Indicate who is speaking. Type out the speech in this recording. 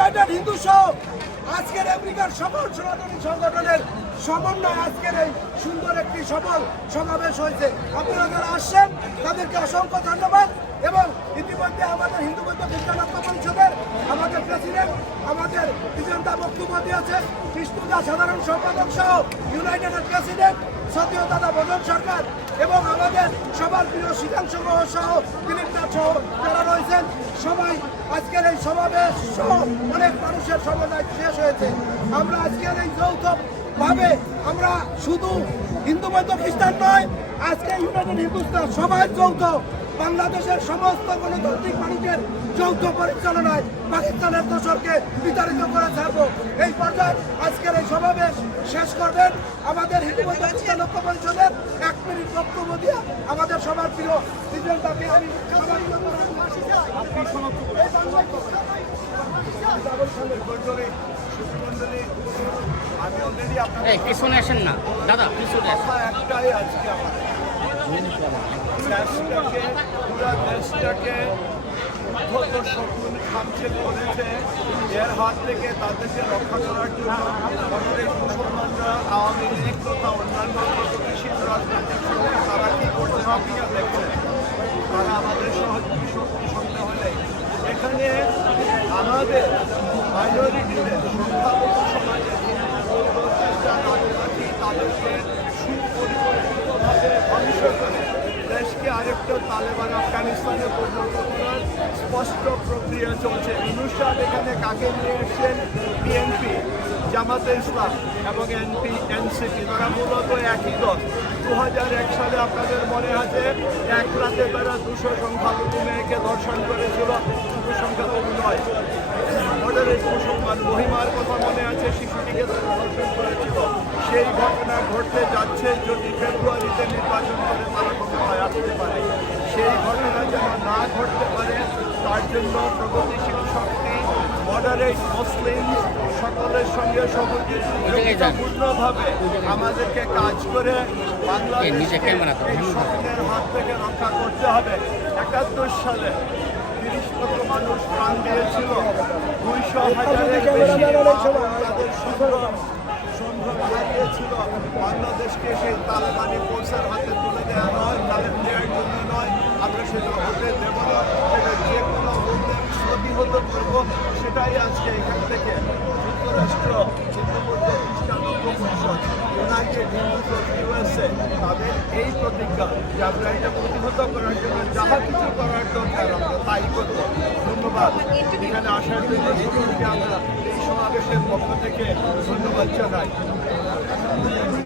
Speaker 1: United Hindu সহ আজকের আমেরিকার সকল সনাতনী সংগঠনের সমন্বয় আজকের এই সুন্দর একটি সফল সমাবেশ হয়েছে। আপনারা যারা আসছেন, তাদেরকে অসংখ্য ধন্যবাদ। এবং ইতিমধ্যে আমাদের হিন্দু বৌদ্ধ খ্রিস্টান পরিষদের আমাদের প্রেসিডেন্ট আমাদের বিজয়তা বক্তব্য দিয়েছেন কৃষ্ণদা সাধারণ সম্পাদক সহ ইউনাইটেডের প্রেসিডেন্ট সতীয় দাদা বদন সরকার এবং আমাদের সবার প্রিয় শীতাংশ সহ দিলীপ নাথ সহ যারা রয়েছেন, সবাই আজকের এই সমাবেশ সহ অনেক মানুষের সমন্বয় শেষ হয়েছে। আমরা আজকের এই যৌথ ভাবে আমরা শুধু হিন্দু বৌদ্ধ খ্রিস্টান নয়, আজকে ইউনাইটেড হিন্দুস্তান সবাই যৌথ বাংলাদেশের সমস্ত গণতান্ত্রিক মানুষের যৌথ পরিচালনায় পাকিস্তানের দোসরকে বিতাড়িত করে ছাড়বো। এই পর্যায়ে আজকের এই সমাবেশ শেষ করবেন আমাদের হিন্দু খ্রিস্টান ঐক্য পরিষদের এক মিনিট বক্তব্য দিয়ে আমাদের সবার প্রিয় বিজয় আমি
Speaker 2: অলরেডি আপনার
Speaker 3: পিছনে আসেন না। দাদা পিছনে
Speaker 2: একটাই আজকে আমার। দেশটাকে পুরা দেশটাকে উদ্ধত শকুন খামছে করেছে? এর হাত থেকে তাদেরকে রক্ষা করার জন্য আমাদের মুসলমানরা আওয়ামী লীগ তথা অন্যান্য প্রগতিশীল রাজনৈতিক তারা কি করছে? আপনারা দেখছেন তারা আমাদের সহযোগী শক্তি সঙ্গে হলে এখানে আমাদের মাইনরিটিদের সংখ্যালঘু সমাজের হিন্দু বৌদ্ধ খ্রিস্টান আদিবাসী তাদেরকে সুপরিকল্পিতভাবে ধ্বংস করে দেশকে আরেকটা তালেবান আফগানিস্তানে পরিণত স্পষ্ট প্রক্রিয়া চলছে। অনুষ্ঠান এখানে কাকে নিয়ে এসছেন? বিএনপি, জামাতে ইসলাম এবং এনপি, এনসিপি। তারা মূলত একই দল। দু হাজার এক সালে আপনাদের মনে আছে, এক রাতে তারা দুশো সংখ্যালঘু মেয়েকে ধর্ষণ করেছিল। শুধু সংখ্যালঘু নয় মডারেট মুসলমান মহিমার কথা মনে আছে, শিশুটিকে তারা ধর্ষণ করেছিল। সেই ঘটনা ঘটতে যাচ্ছে যদি ফেব্রুয়ারিতে নির্বাচন করে তারা ক্ষমতায় আসতে পারে সেই ঘটনা যেন না ঘটতে পারে তার জন্য প্রগতিশীল শক্তি মডারেট মুসলিম সকলের সঙ্গে সহযোগিতাপূর্ণভাবে আমাদেরকে কাজ করে বাংলাদেশকে। শক্তির হাত থেকে রক্ষা করতে হবে। একাত্তর সালে তিরিশ লক্ষ মানুষ প্রাণ দিয়েছিল। দুইশো হাজারের বেশি তাদের সংগ্রাম সংগ্রাম হারিয়েছিল। বাংলাদেশকে সেই তালেবানি ফোর্সের হাতে সেটাই আজকে এখান থেকে যুক্তরাষ্ট্র চিত্রপূর্ণ খ্রিস্টান ঐক্য পরিষদ ইউনাইটেড ইউএসএ তাদের এই প্রতিজ্ঞা যে আমরা এটা প্রতিহত করার জন্য যাহা কিছু করার দরকার আমরা তাই করব। ধন্যবাদ। এখানে আসার জন্য সকলকে আমরা এই সমাবেশের পক্ষ থেকে ধন্যবাদ জানাই।